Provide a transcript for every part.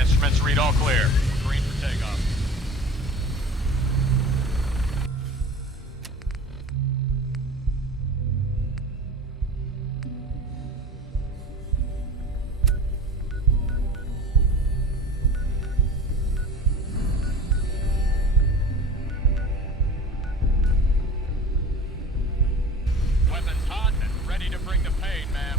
Instruments read all clear. Green for takeoff. Weapons hot and ready to bring the pain, ma'am.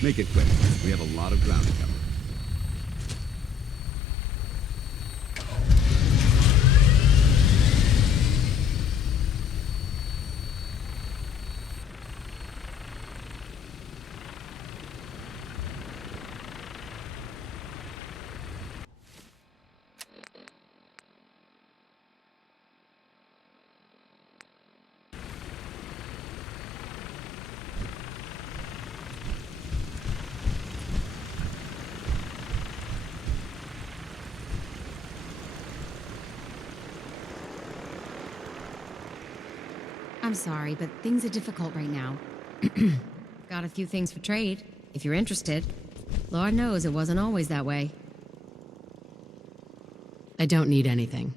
Make it quick. We have a lot of ground to cover. I'm sorry, but things are difficult right now. Got a few things for trade, if you're interested. Lord knows it wasn't always that way. I don't need anything.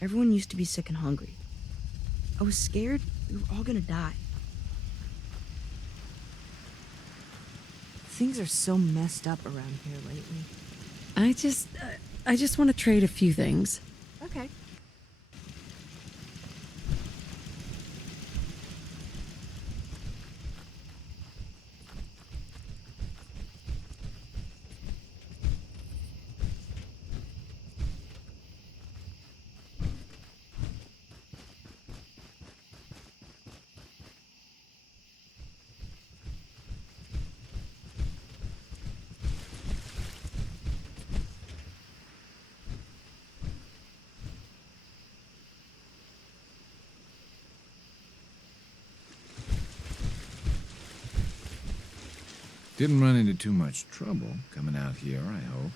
Everyone used to be sick and hungry. I was scared we were all gonna die. Things are so messed up around here lately. I just want to trade a few things. Okay. Didn't run into too much trouble coming out here, I hope.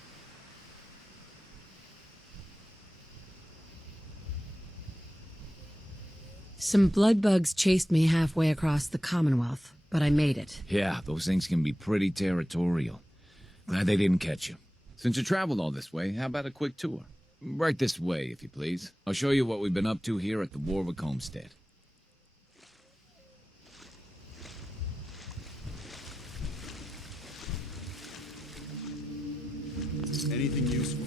Some blood bugs chased me halfway across the Commonwealth, but I made it. Yeah, those things can be pretty territorial. Glad they didn't catch you. Since you traveled all this way, how about a quick tour? Right this way, if you please. I'll show you what we've been up to here at the Warwick homestead. Anything useful?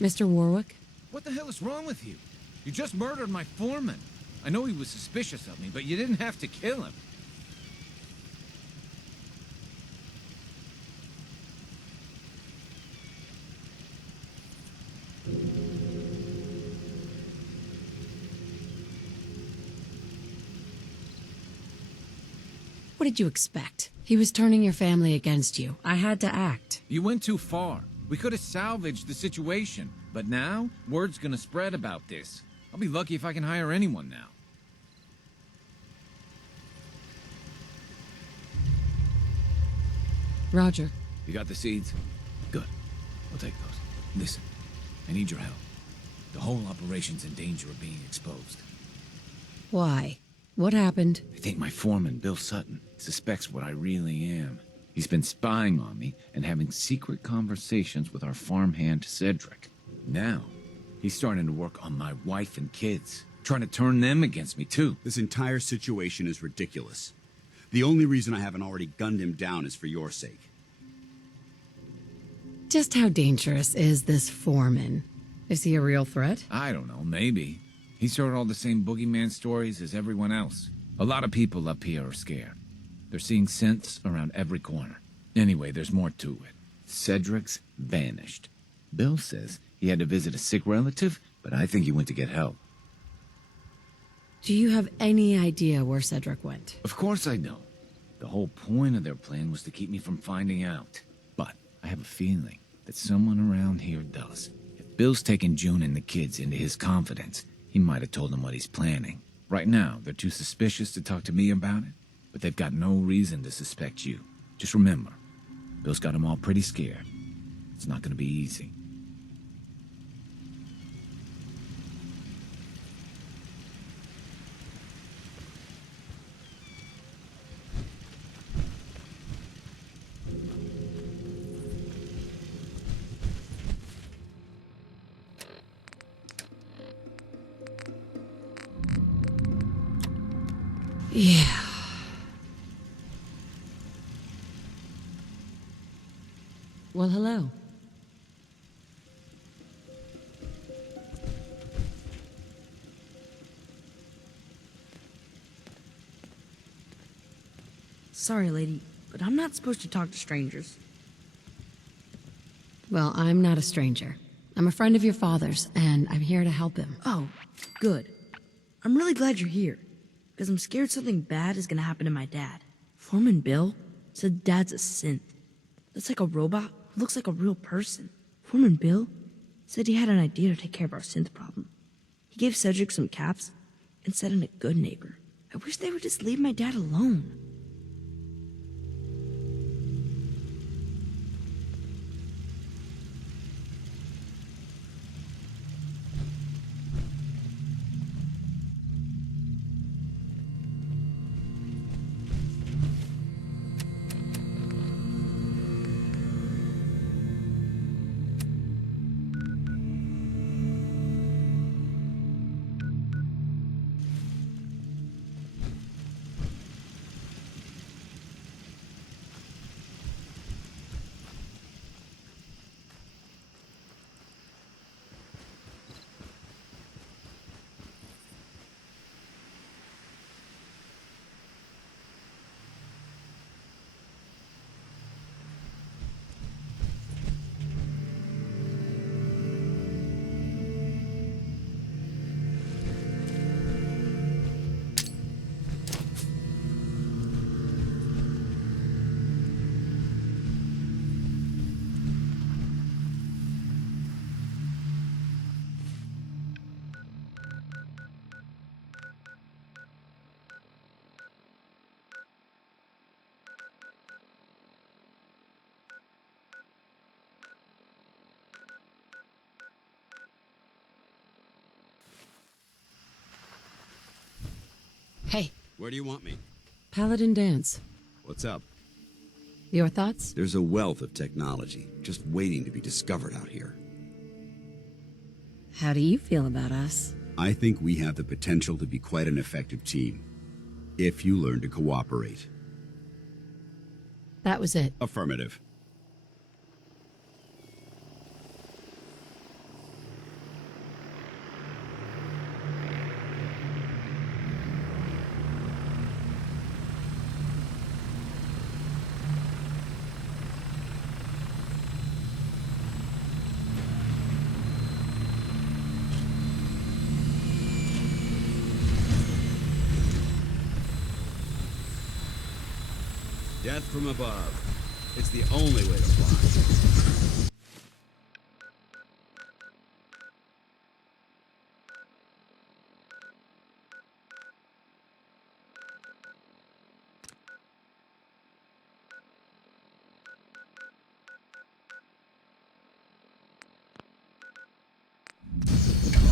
Mr. Warwick? What the hell is wrong with you? You just murdered my foreman. I know he was suspicious of me, but you didn't have to kill him. What did you expect? He was turning your family against you. I had to act. You went too far. We could have salvaged the situation, but now word's gonna spread about this. I'll be lucky if I can hire anyone now. Roger. You got the seeds? Good. I'll take those. Listen, I need your help. The whole operation's in danger of being exposed. Why? What happened? I think my foreman, Bill Sutton, suspects what I really am. He's been spying on me and having secret conversations with our farmhand, Cedric. Now, he's starting to work on my wife and kids, trying to turn them against me, too. This entire situation is ridiculous. The only reason I haven't already gunned him down is for your sake. Just how dangerous is this foreman? Is he a real threat? I don't know, maybe. He's heard all the same boogeyman stories as everyone else. A lot of people up here are scared. They're seeing scents around every corner. Anyway, there's more to it. Cedric's vanished. Bill says he had to visit a sick relative, but I think he went to get help. Do you have any idea where Cedric went? Of course I don't. The whole point of their plan was to keep me from finding out. But I have a feeling that someone around here does. If Bill's taken June and the kids into his confidence, he might have told them what he's planning. Right now, they're too suspicious to talk to me about it, but they've got no reason to suspect you. Just remember, Bill's got them all pretty scared. It's not going to be easy. Yeah. Well, hello. Sorry, lady, but I'm not supposed to talk to strangers. Well, I'm not a stranger. I'm a friend of your father's, and I'm here to help him. Oh, good. I'm really glad you're here, because I'm scared something bad is gonna happen to my dad. Foreman Bill said Dad's a synth. That's like a robot who looks like a real person. Foreman Bill said he had an idea to take care of our synth problem. He gave Cedric some caps and said I'm a good neighbor. I wish they would just leave my dad alone. Hey, Where do you want me? Paladin Dance. What's up? Your thoughts? There's a wealth of technology just waiting to be discovered out here. How do you feel about us? I think we have the potential to be quite an effective team, if you learn to cooperate. That was it. Affirmative. Death from above. It's the only way to fly.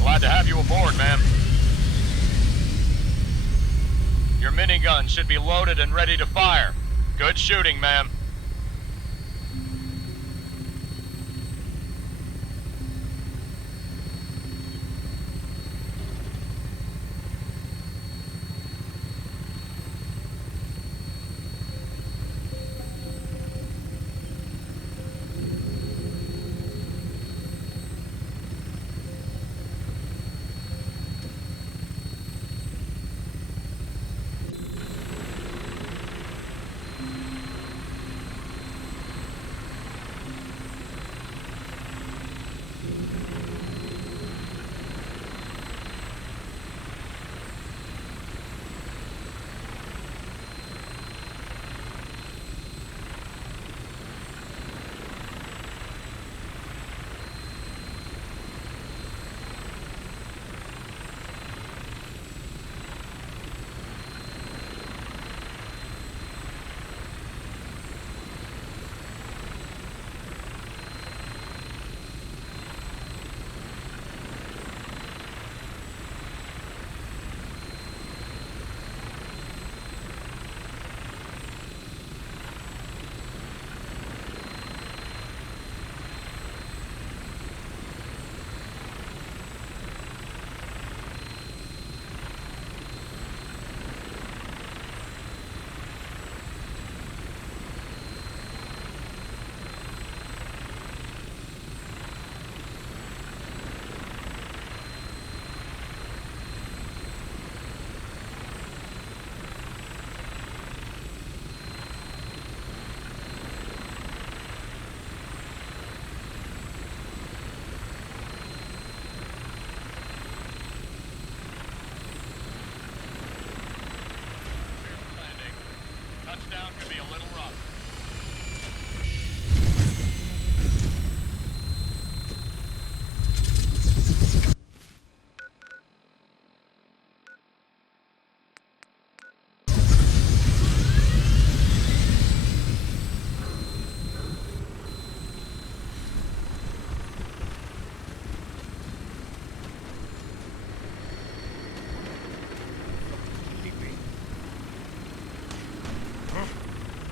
Glad to have you aboard, ma'am. Your minigun should be loaded and ready to fire. Good shooting, ma'am.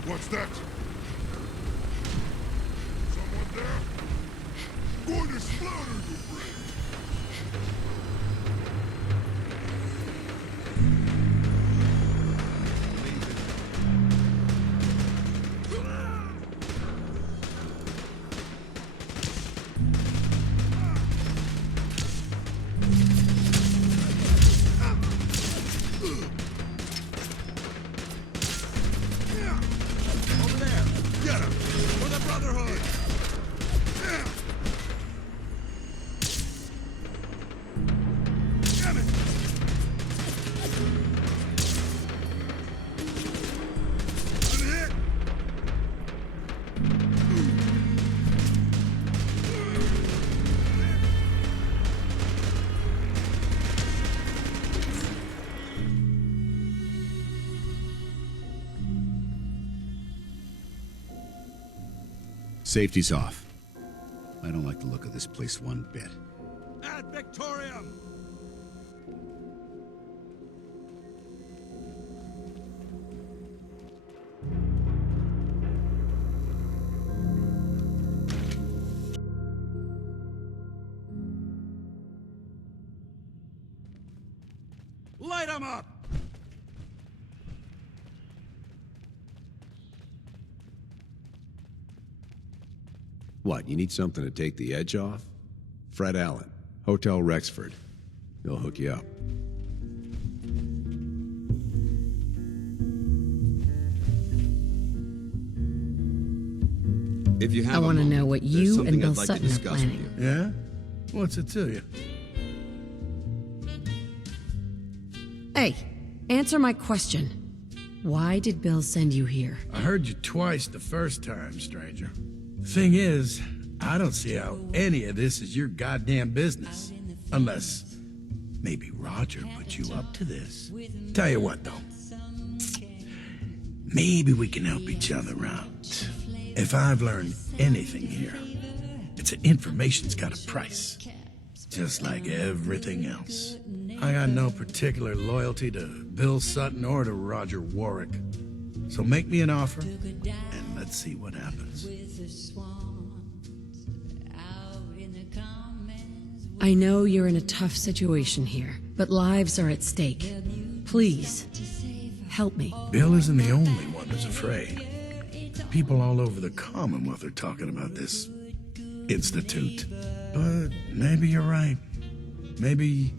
What's that? Someone there? Going to slaughter you, friend! Over there! Get him! For the Brotherhood! Damn it! I'm hit! Safety's off. I don't like the look of this place one bit. Ad Victoriam! Light 'em up! What, you need something to take the edge off? Fred Allen, Hotel Rexford. He'll hook you up. If you have I a want to moment, know what there's you something and Bill I'd like to Sutton are discuss with planning. you. Yeah? What's it to you? Hey, answer my question. Why did Bill send you here? I heard you twice the first time, stranger. Thing is, I don't see how any of this is your goddamn business. Unless maybe Roger put you up to this. Tell you what, though. Maybe we can help each other out. If I've learned anything here, it's that information's got a price. Just like everything else. I got no particular loyalty to Bill Sutton or to Roger Warwick. So make me an offer, and let's see what happens. I know you're in a tough situation here, but lives are at stake. Please, help me. Bill isn't the only one who's afraid. People all over the Commonwealth are talking about this institute. But maybe you're right. Maybe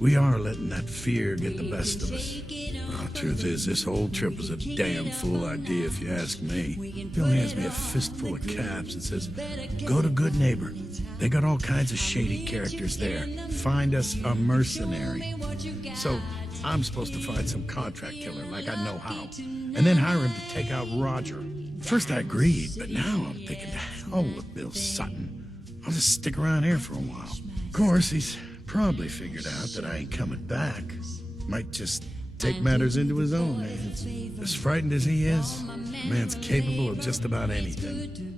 we are letting that fear get the best of us. Well, truth is, this whole trip was a damn fool idea if you ask me. Bill hands me a fistful of caps and says, go to Good Neighbor. They got all kinds of shady characters there. Find us a mercenary. So I'm supposed to find some contract killer like I know how, and then hire him to take out Roger. First I agreed, but now I'm thinking to hell with Bill Sutton. I'll just stick around here for a while. Of course, he's probably figured out that I ain't coming back. Might just take matters into his own hands. As frightened as he is, the man's capable of just about anything.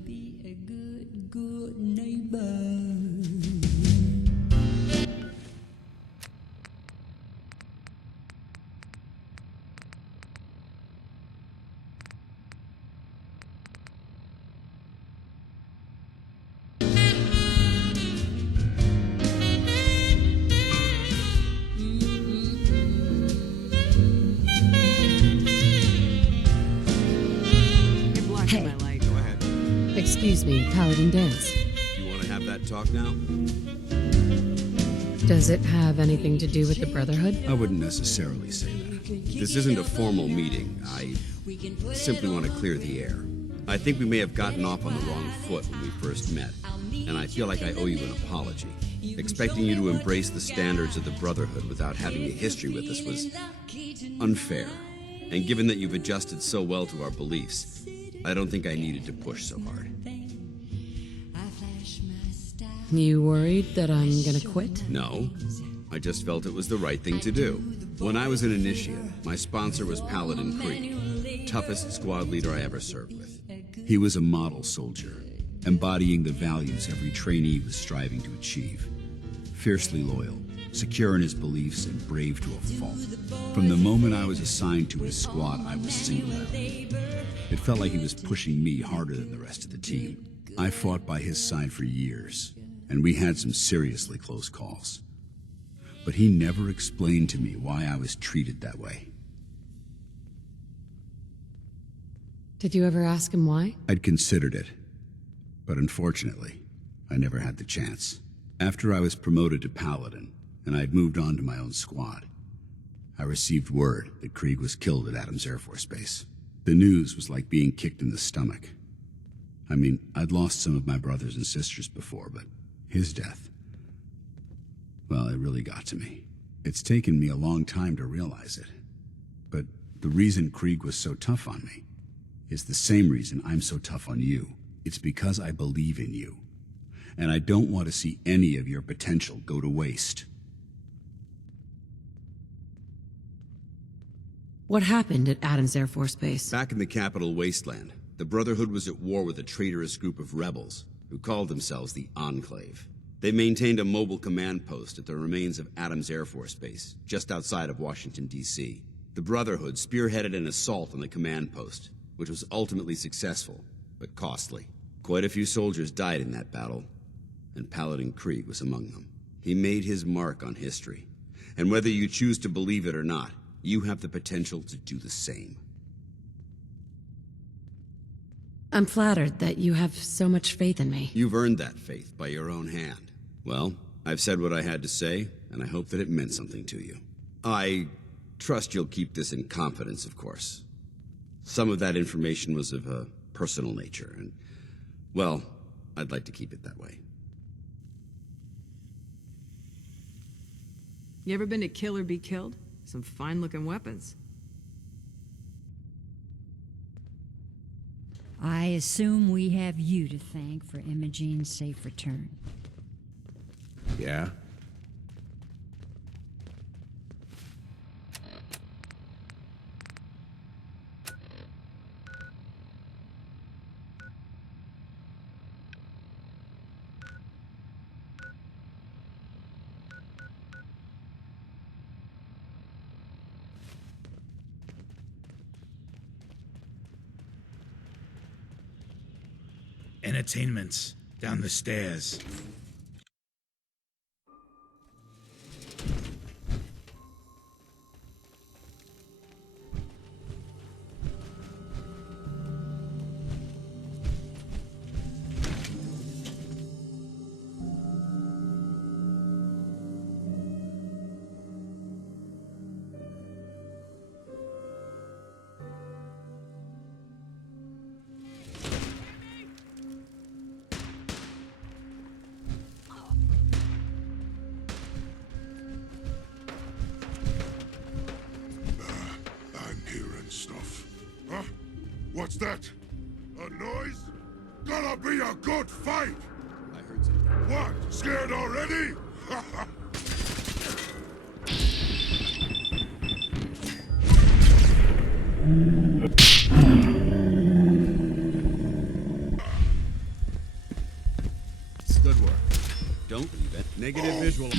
Excuse me, Paladin Dance. You want to have that talk now? Does it have anything to do with the Brotherhood? I wouldn't necessarily say that. This isn't a formal meeting. I simply want to clear the air. I think we may have gotten off on the wrong foot when we first met, and I feel like I owe you an apology. Expecting you to embrace the standards of the Brotherhood without having a history with us was unfair. And given that you've adjusted so well to our beliefs, I don't think I needed to push so hard. You worried that I'm gonna quit? No, I just felt it was the right thing to do. When I was an initiate, my sponsor was Paladin Creed, toughest squad leader I ever served with. He was a model soldier, embodying the values every trainee was striving to achieve. Fiercely loyal, secure in his beliefs, and brave to a fault. From the moment I was assigned to his squad, I was singled out. It felt like he was pushing me harder than the rest of the team. I fought by his side for years, and we had some seriously close calls. But he never explained to me why I was treated that way. Did you ever ask him why? I'd considered it, but unfortunately, I never had the chance. After I was promoted to Paladin, and I'd moved on to my own squad, I received word that Krieg was killed at Adams Air Force Base. The news was like being kicked in the stomach. I mean, I'd lost some of my brothers and sisters before, but his death, well, it really got to me. It's taken me a long time to realize it. But the reason Krieg was so tough on me is the same reason I'm so tough on you. It's because I believe in you. And I don't want to see any of your potential go to waste. What happened at Adams Air Force Base? Back in the capital wasteland, the Brotherhood was at war with a traitorous group of rebels who called themselves the Enclave. They maintained a mobile command post at the remains of Adams Air Force Base, just outside of Washington, D.C. The Brotherhood spearheaded an assault on the command post, which was ultimately successful, but costly. Quite a few soldiers died in that battle, and Paladin Krieg was among them. He made his mark on history, and whether you choose to believe it or not, you have the potential to do the same. I'm flattered that you have so much faith in me. You've earned that faith by your own hand. Well, I've said what I had to say, and I hope that it meant something to you. I trust you'll keep this in confidence, of course. Some of that information was of a personal nature, and, well, I'd like to keep it that way. You ever been to Kill or Be Killed? Some fine-looking weapons. I assume we have you to thank for Imogene's safe return. Yeah? Entertainment's down the stairs. What's that? A noise? Gonna be a good fight! I heard something. What? Scared already? It's good work. Don't leave it. Negative visual.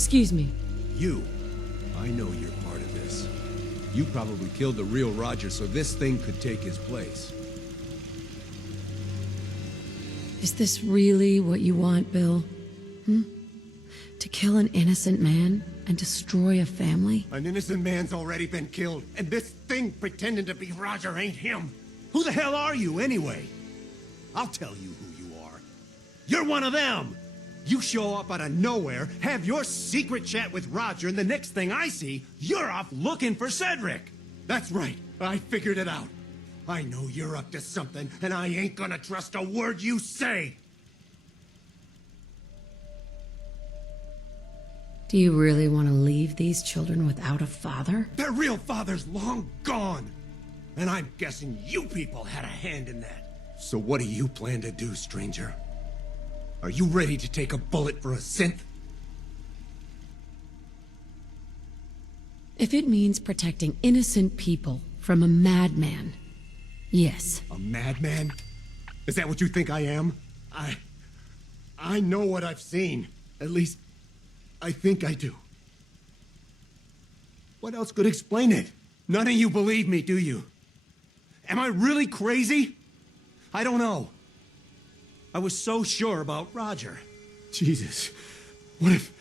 Excuse me. You. I know you're part of this. You probably killed the real Roger so this thing could take his place. Is this really what you want, Bill? To kill an innocent man and destroy a family? An innocent man's already been killed, and this thing pretending to be Roger ain't him. Who the hell are you, anyway? I'll tell you who you are. You're one of them! You show up out of nowhere, have your secret chat with Roger, and the next thing I see, you're off looking for Cedric! That's right, I figured it out. I know you're up to something, and I ain't gonna trust a word you say! Do you really want to leave these children without a father? Their real father's long gone! And I'm guessing you people had a hand in that. So what do you plan to do, stranger? Are you ready to take a bullet for a synth? If it means protecting innocent people from a madman, yes. A madman? Is that what you think I am? I know what I've seen. At least, I think I do. What else could explain it? None of you believe me, do you? Am I really crazy? I don't know. I was so sure about Roger. Jesus. What if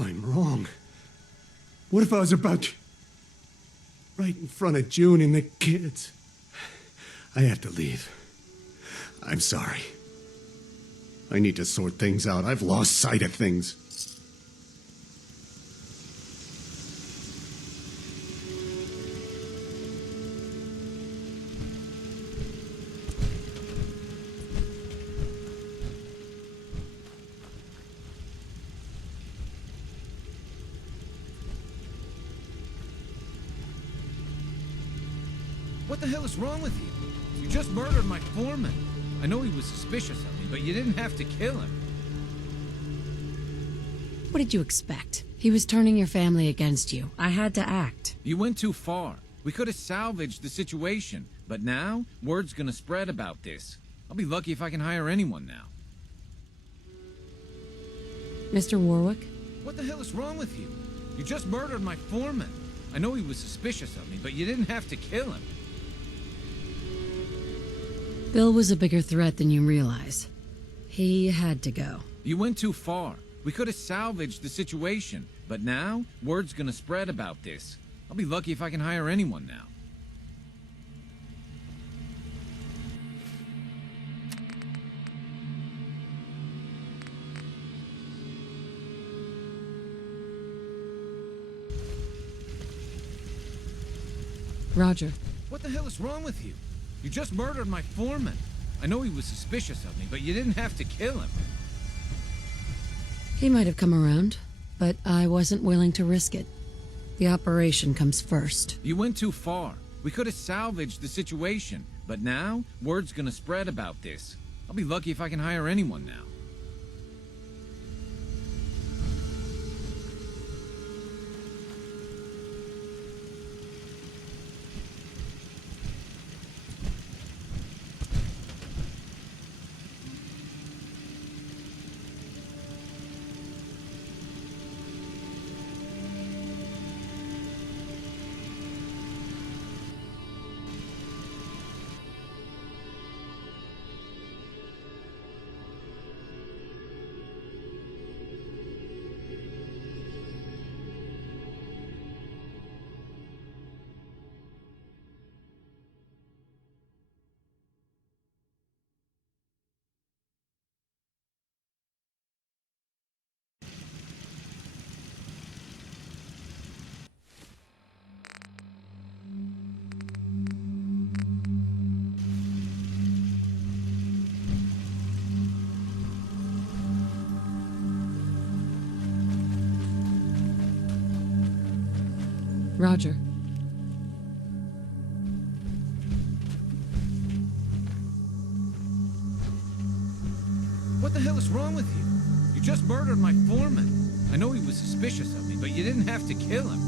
I'm wrong? What if I was about to... right in front of June and the kids? I have to leave. I'm sorry. I need to sort things out. I've lost sight of things. What the hell is wrong with you? You just murdered my foreman. I know he was suspicious of me, but you didn't have to kill him. What did you expect? He was turning your family against you. I had to act. You went too far. We could have salvaged the situation, but now word's gonna spread about this. I'll be lucky if I can hire anyone now. Mr. Warwick? What the hell is wrong with you? You just murdered my foreman. I know he was suspicious of me, but you didn't have to kill him. Bill was a bigger threat than you realize. He had to go. You went too far. We could have salvaged the situation, but now word's gonna spread about this. I'll be lucky if I can hire anyone now. Roger. What the hell is wrong with you? You just murdered my foreman. I know he was suspicious of me, but you didn't have to kill him. He might have come around, but I wasn't willing to risk it. The operation comes first. You went too far. We could have salvaged the situation, but now word's gonna spread about this. I'll be lucky if I can hire anyone now. Roger. What the hell is wrong with you? You just murdered my foreman. I know he was suspicious of me, but you didn't have to kill him.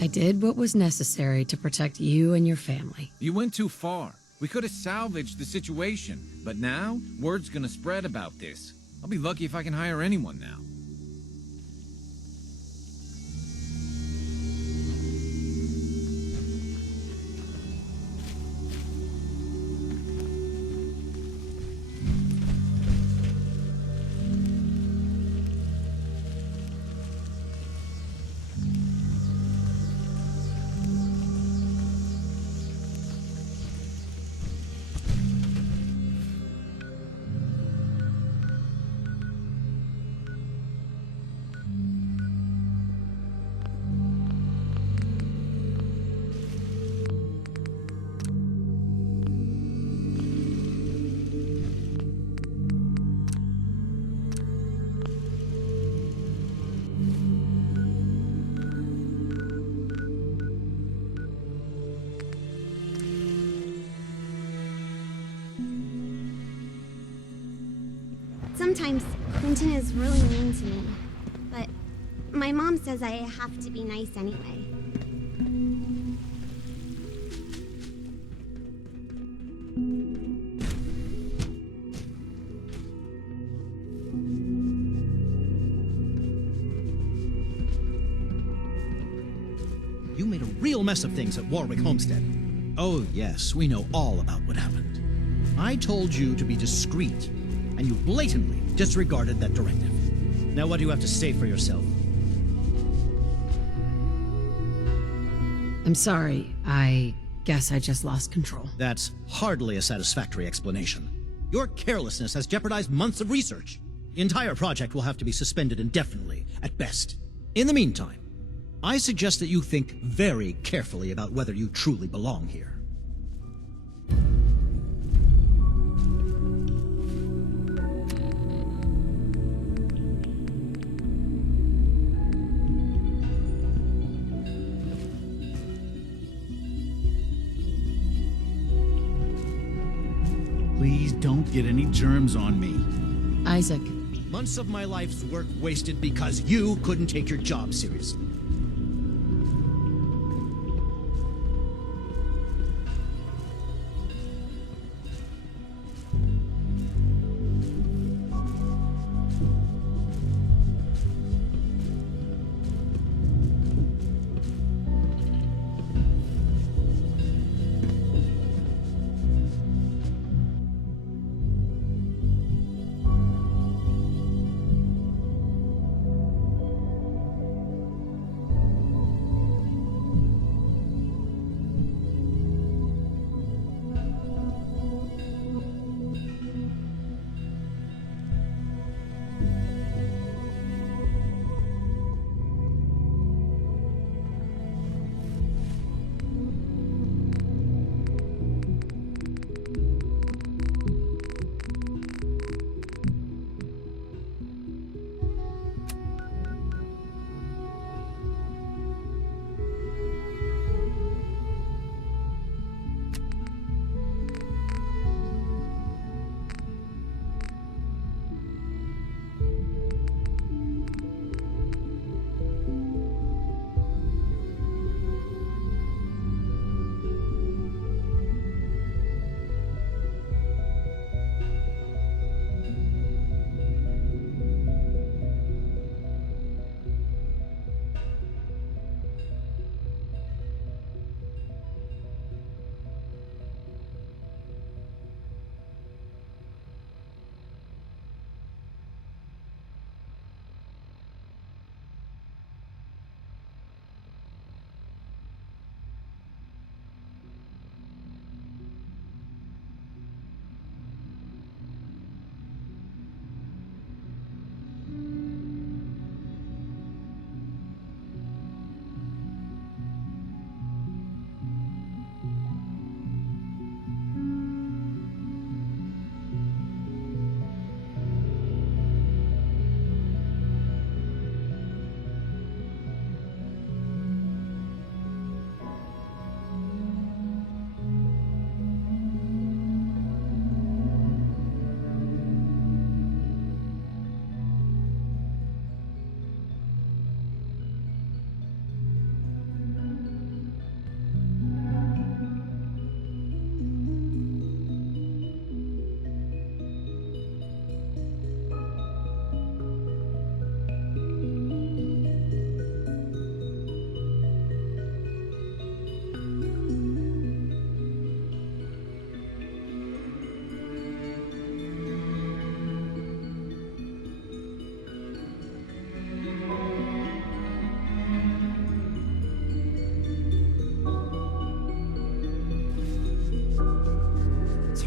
I did what was necessary to protect you and your family. You went too far. We could have salvaged the situation, but now word's gonna spread about this. I'll be lucky if I can hire anyone now. Sometimes Clinton is really mean to me, but my mom says I have to be nice anyway. You made a real mess of things at Warwick Homestead. Oh yes, we know all about what happened. I told you to be discreet, and you blatantly disregarded that directive. Now what do you have to say for yourself? I'm sorry. I guess I just lost control. That's hardly a satisfactory explanation. Your carelessness has jeopardized months of research. The entire project will have to be suspended indefinitely, at best. In the meantime, I suggest that you think very carefully about whether you truly belong here. Please don't get any germs on me. Isaac. Months of my life's work wasted because you couldn't take your job seriously.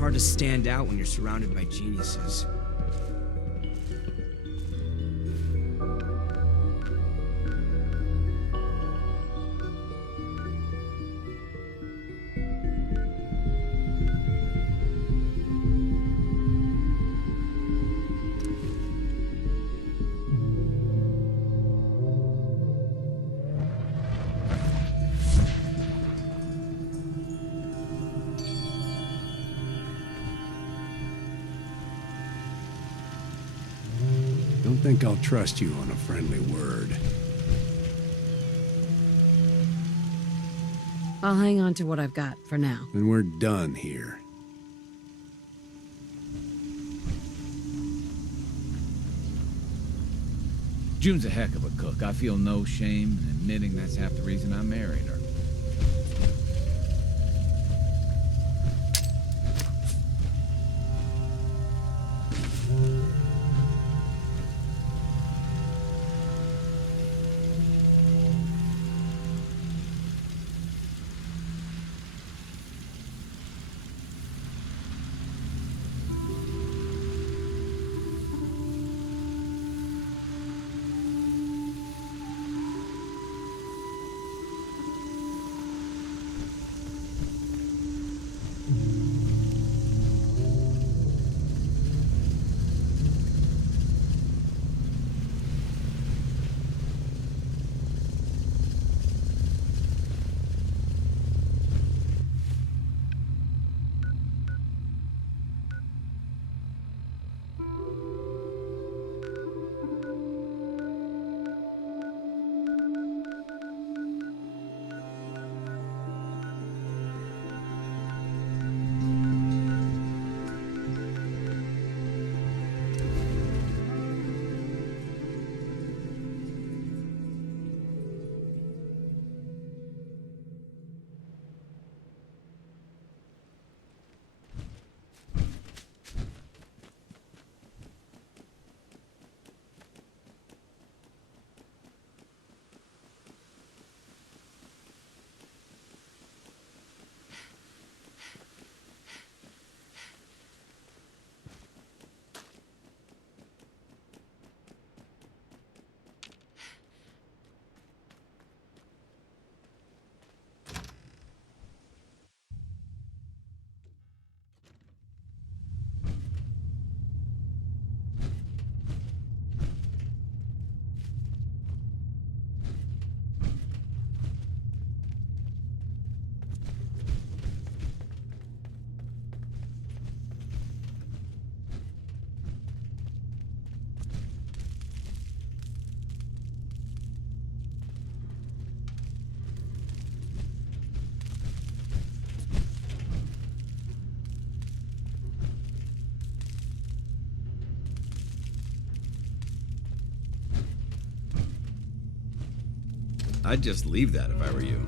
hard to stand out when you're surrounded by geniuses. Don't think I'll trust you on a friendly word. I'll hang on to what I've got for now. Then we're done here. June's a heck of a cook. I feel no shame in admitting that's half the reason I married her. I'd just leave that if I were you.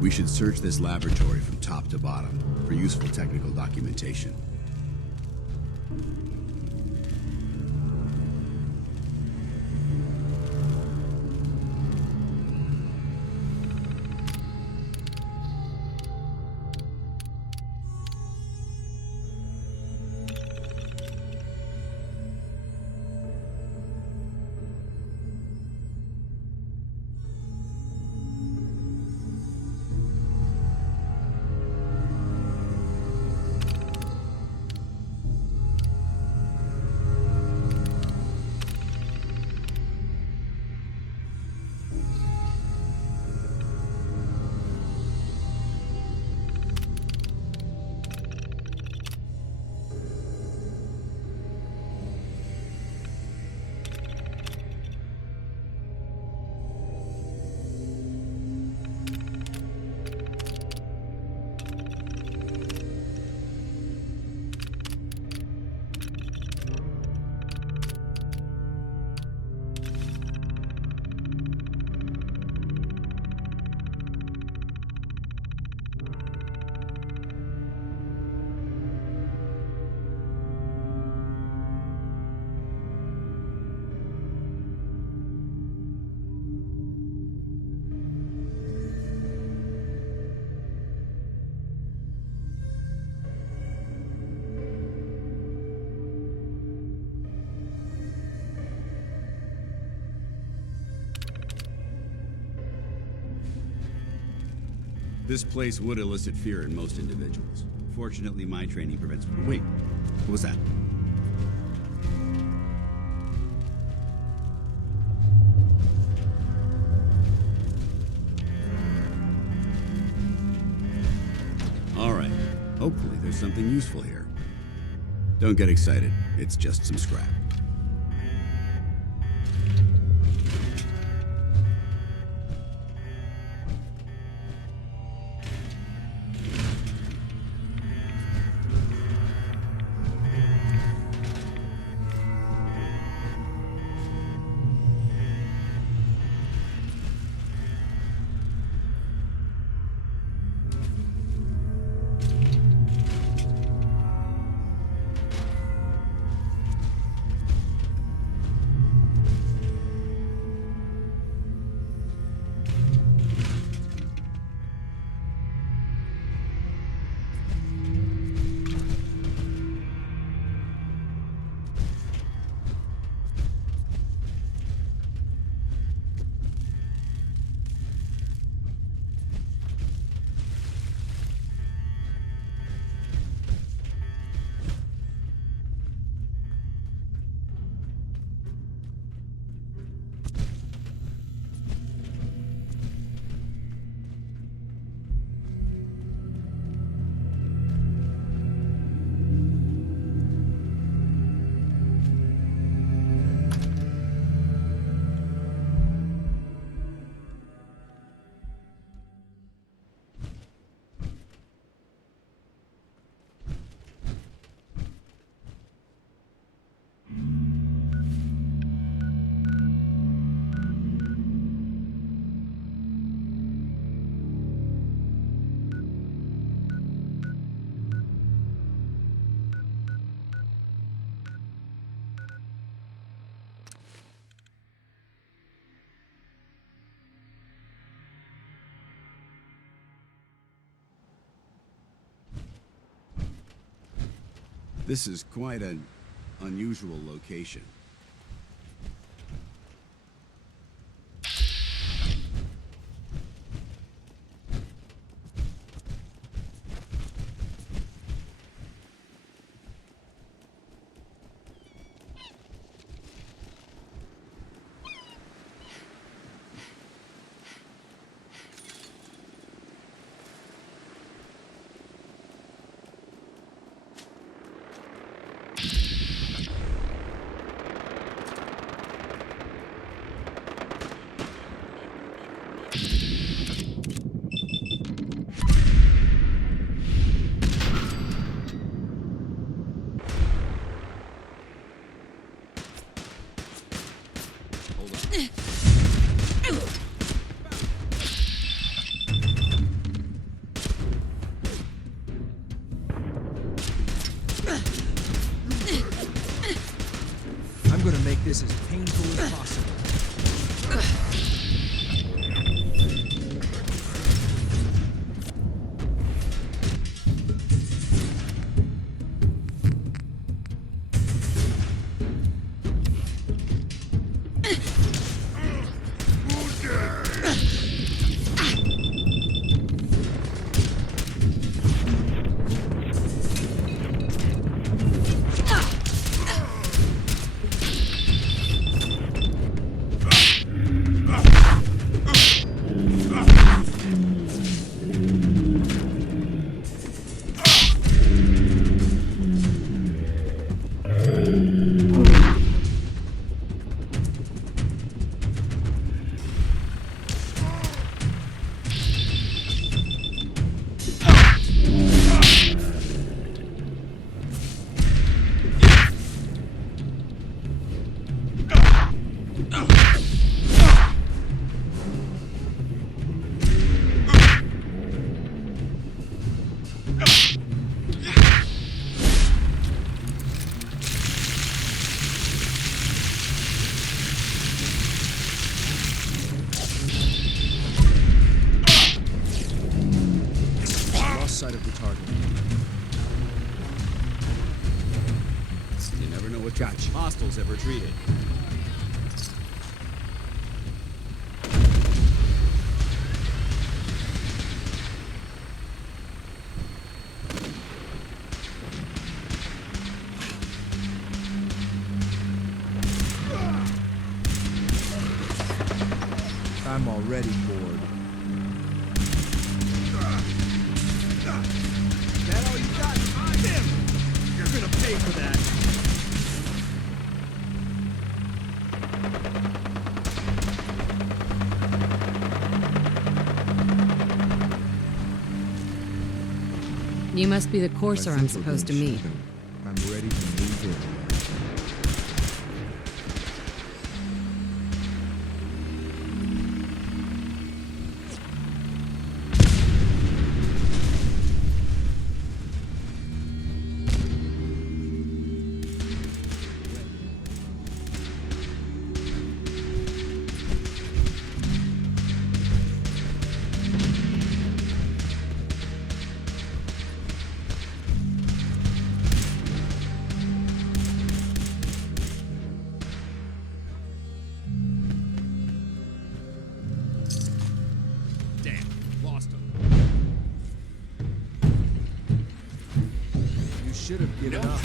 We should search this laboratory from top to bottom for useful technical documentation. This place would elicit fear in most individuals. Fortunately, my training prevents... Wait, what was that? All right. Hopefully there's something useful here. Don't get excited. It's just some scrap. This is quite an unusual location. I'm gonna make this as painful as possible. Sight of the target. You never know what hostiles have retreated. I'm already bored. That all you got? Damn! You're gonna pay for that. You must be the courser I I'm think we're supposed to being meet. shaken. I'm ready to move in. Damn, lost him. You should have given up.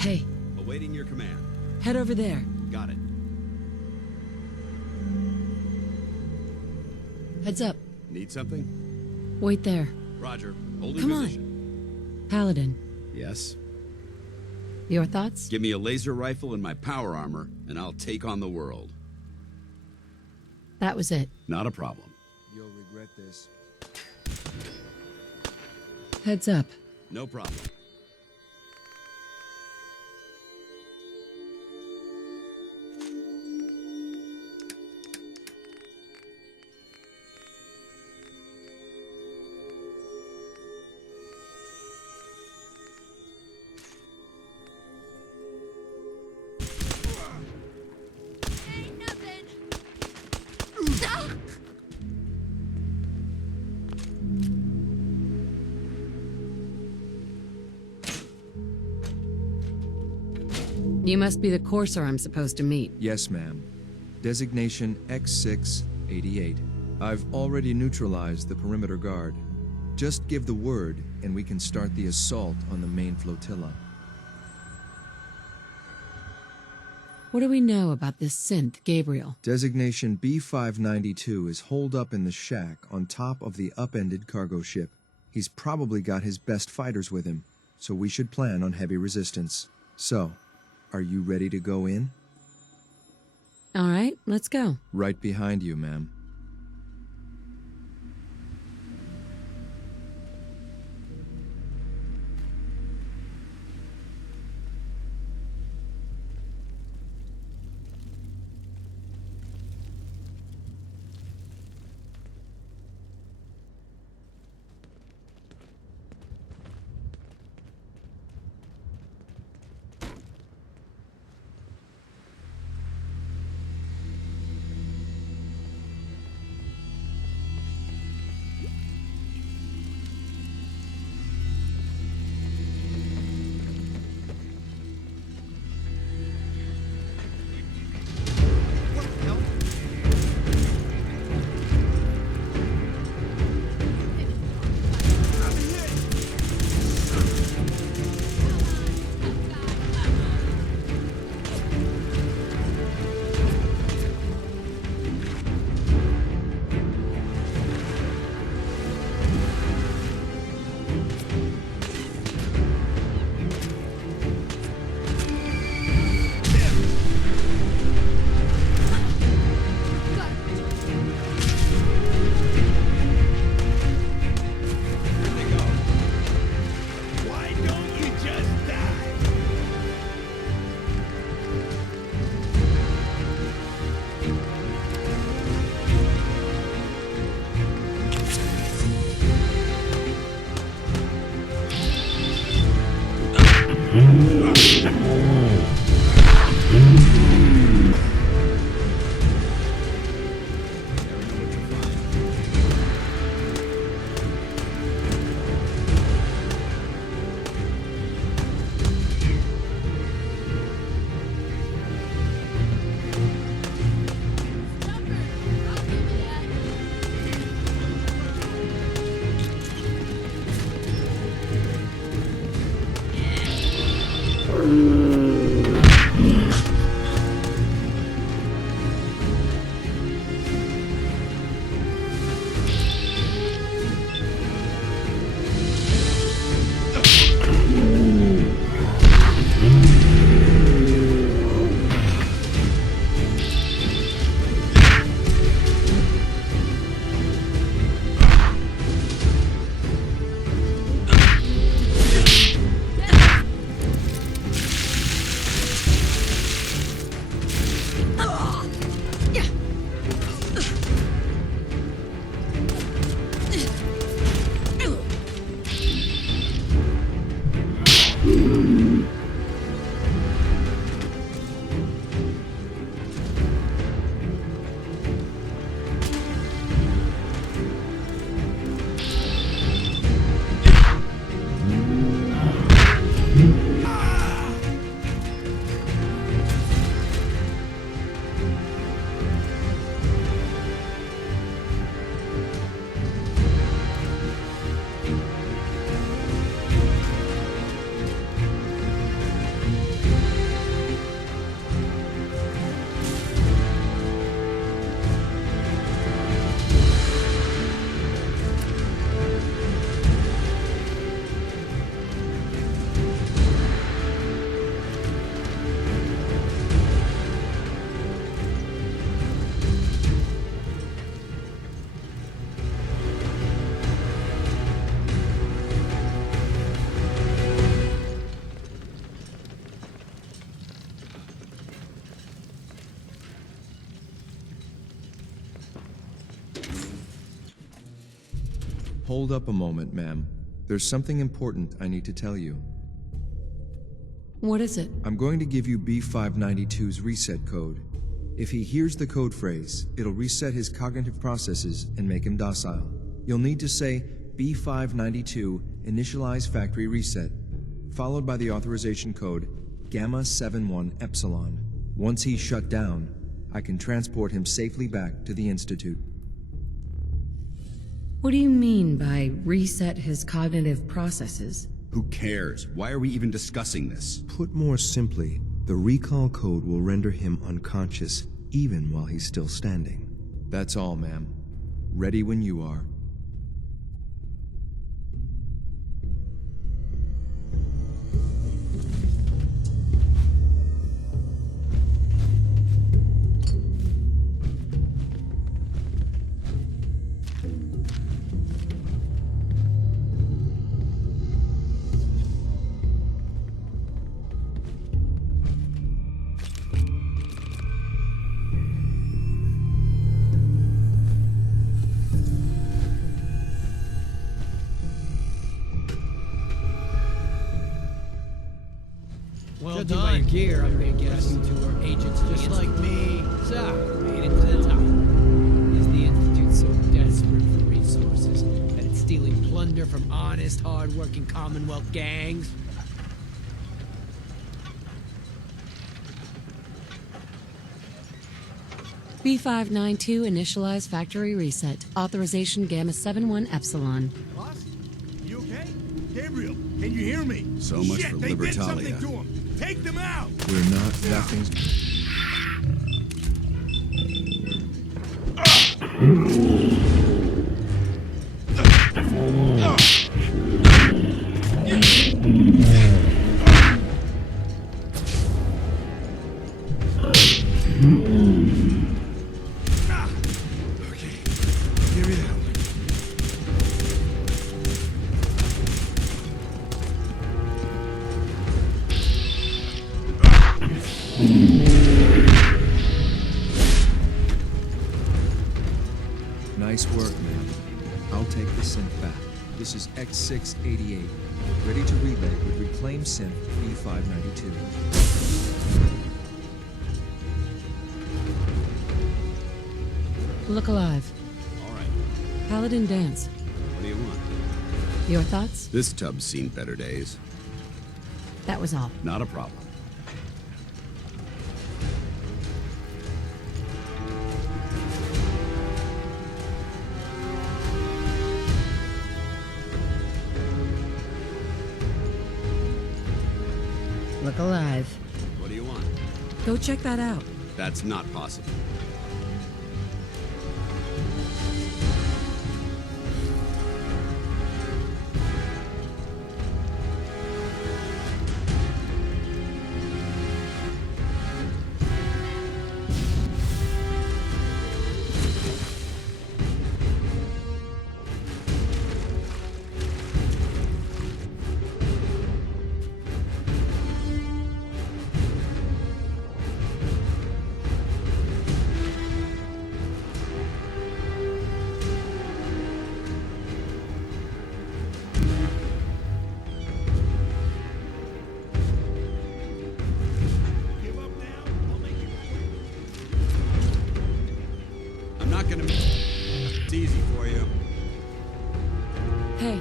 Hey, Awaiting your command. head over there. Got it. Heads up. Need something? Wait there. Roger. Holding Come position. on. Paladin, Yes. your thoughts? Give me a laser rifle and my power armor, and I'll take on the world. That was it. Not a problem. You'll regret this. Heads up. No problem. You must be the courser I'm supposed to meet. Yes, ma'am. Designation X688. I've already neutralized the perimeter guard. Just give the word, and we can start the assault on the main flotilla. What do we know about this synth, Gabriel? Designation B592 is holed up in the shack on top of the upended cargo ship. He's probably got his best fighters with him, so we should plan on heavy resistance. So, are you ready to go in? All right, let's go. Right behind you, ma'am. Hold up a moment, ma'am. There's something important I need to tell you. What is it? I'm going to give you B592's reset code. If he hears the code phrase, it'll reset his cognitive processes and make him docile. You'll need to say B592 initialize factory reset, followed by the authorization code Gamma 71 Epsilon. Once he's shut down, I can transport him safely back to the Institute. What do you mean by reset his cognitive processes? Who cares? Why are we even discussing this? Put more simply, the recall code will render him unconscious even while he's still standing. That's all, ma'am. Ready when you are. Well Judging by your gear, I'm gonna guess you two are agents of just like me. So, made it to the top. Is the Institute so desperate for resources that it's stealing plunder from honest, hard-working Commonwealth gangs? B592 initialize factory reset. Authorization Gamma 71 Epsilon. Boss? You okay? Gabriel, can you hear me? So much Shit, for they did something Libertalia. to him. Take them out! We're not, nothing's... Nice work, man. I'll take the synth back. This is X688, ready to relay with reclaimed synth B592. Look alive. All right. Paladin dance. What do you want? Your thoughts? This tub's seen better days. That was all. Not a problem. Look alive. What do you want? Go check that out. That's not possible. I'm not gonna... It's easy for you. Hey.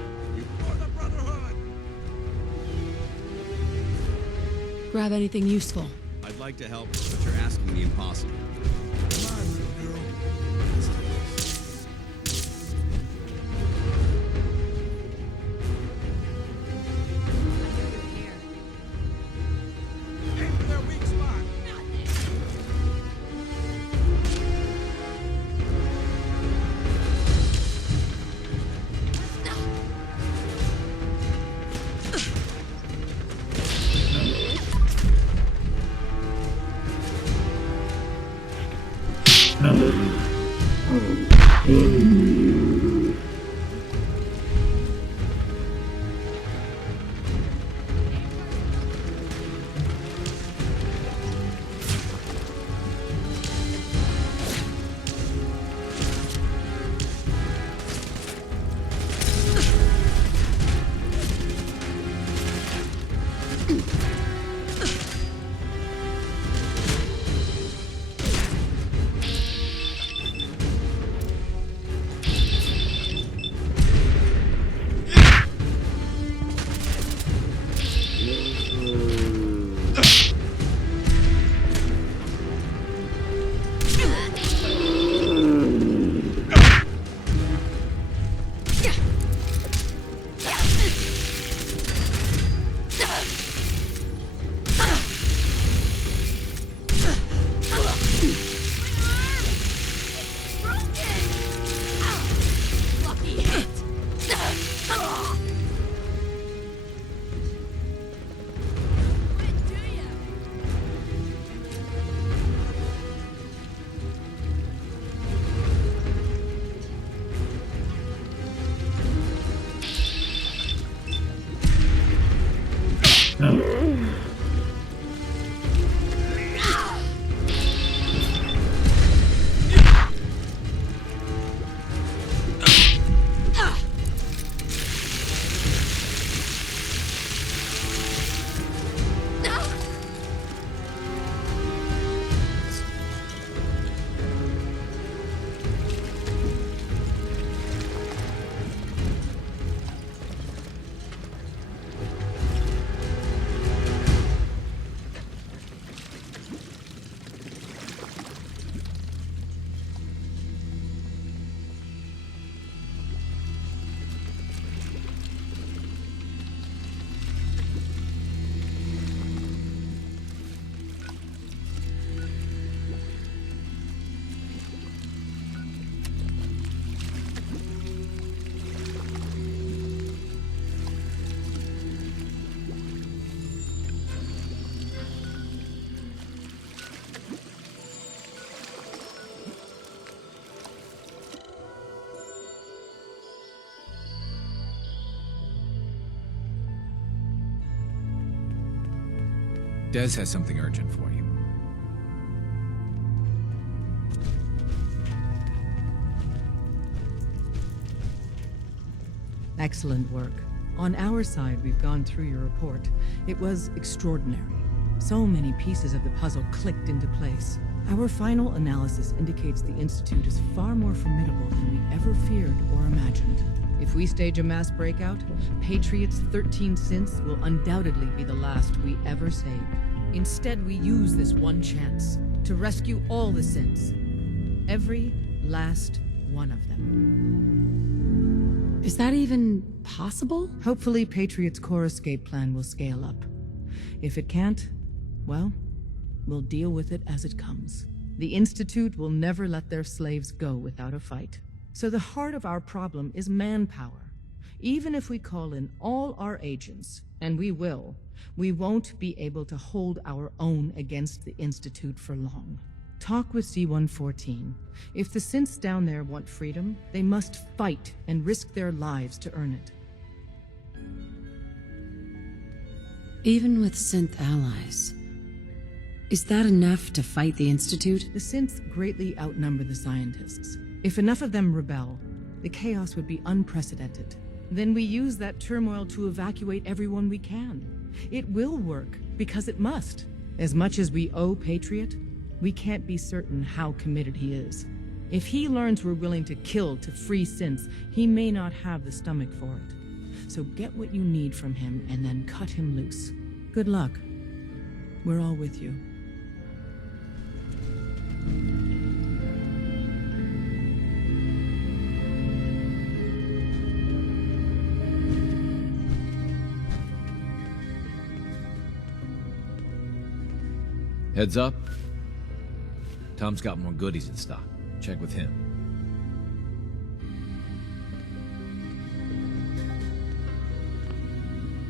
Grab anything useful. I'd like to help, but you're asking the impossible. Come on, little girl. Let's do this. Aim for their weak spot. Des has something urgent for you. Excellent work. On our side, we've gone through your report. It was extraordinary. So many pieces of the puzzle clicked into place. Our final analysis indicates the Institute is far more formidable than we ever feared or imagined. If we stage a mass breakout, Patriot's 13 synths will undoubtedly be the last we ever save. Instead, we use this one chance to rescue all the synths. Every last one of them. Is that even possible? Hopefully, Patriot's core escape plan will scale up. If it can't, well, we'll deal with it as it comes. The Institute will never let their slaves go without a fight. So the heart of our problem is manpower. Even if we call in all our agents, and we will, we won't be able to hold our own against the Institute for long. Talk with C-114. If the synths down there want freedom, they must fight and risk their lives to earn it. Even with synth allies, is that enough to fight the Institute? The synths greatly outnumber the scientists. If enough of them rebel, the chaos would be unprecedented. Then we use that turmoil to evacuate everyone we can. It will work, because it must. As much as we owe Patriot, we can't be certain how committed he is. If he learns we're willing to kill to free synths, he may not have the stomach for it. So get what you need from him and then cut him loose. Good luck. We're all with you. Heads up. Tom's got more goodies in stock. Check with him.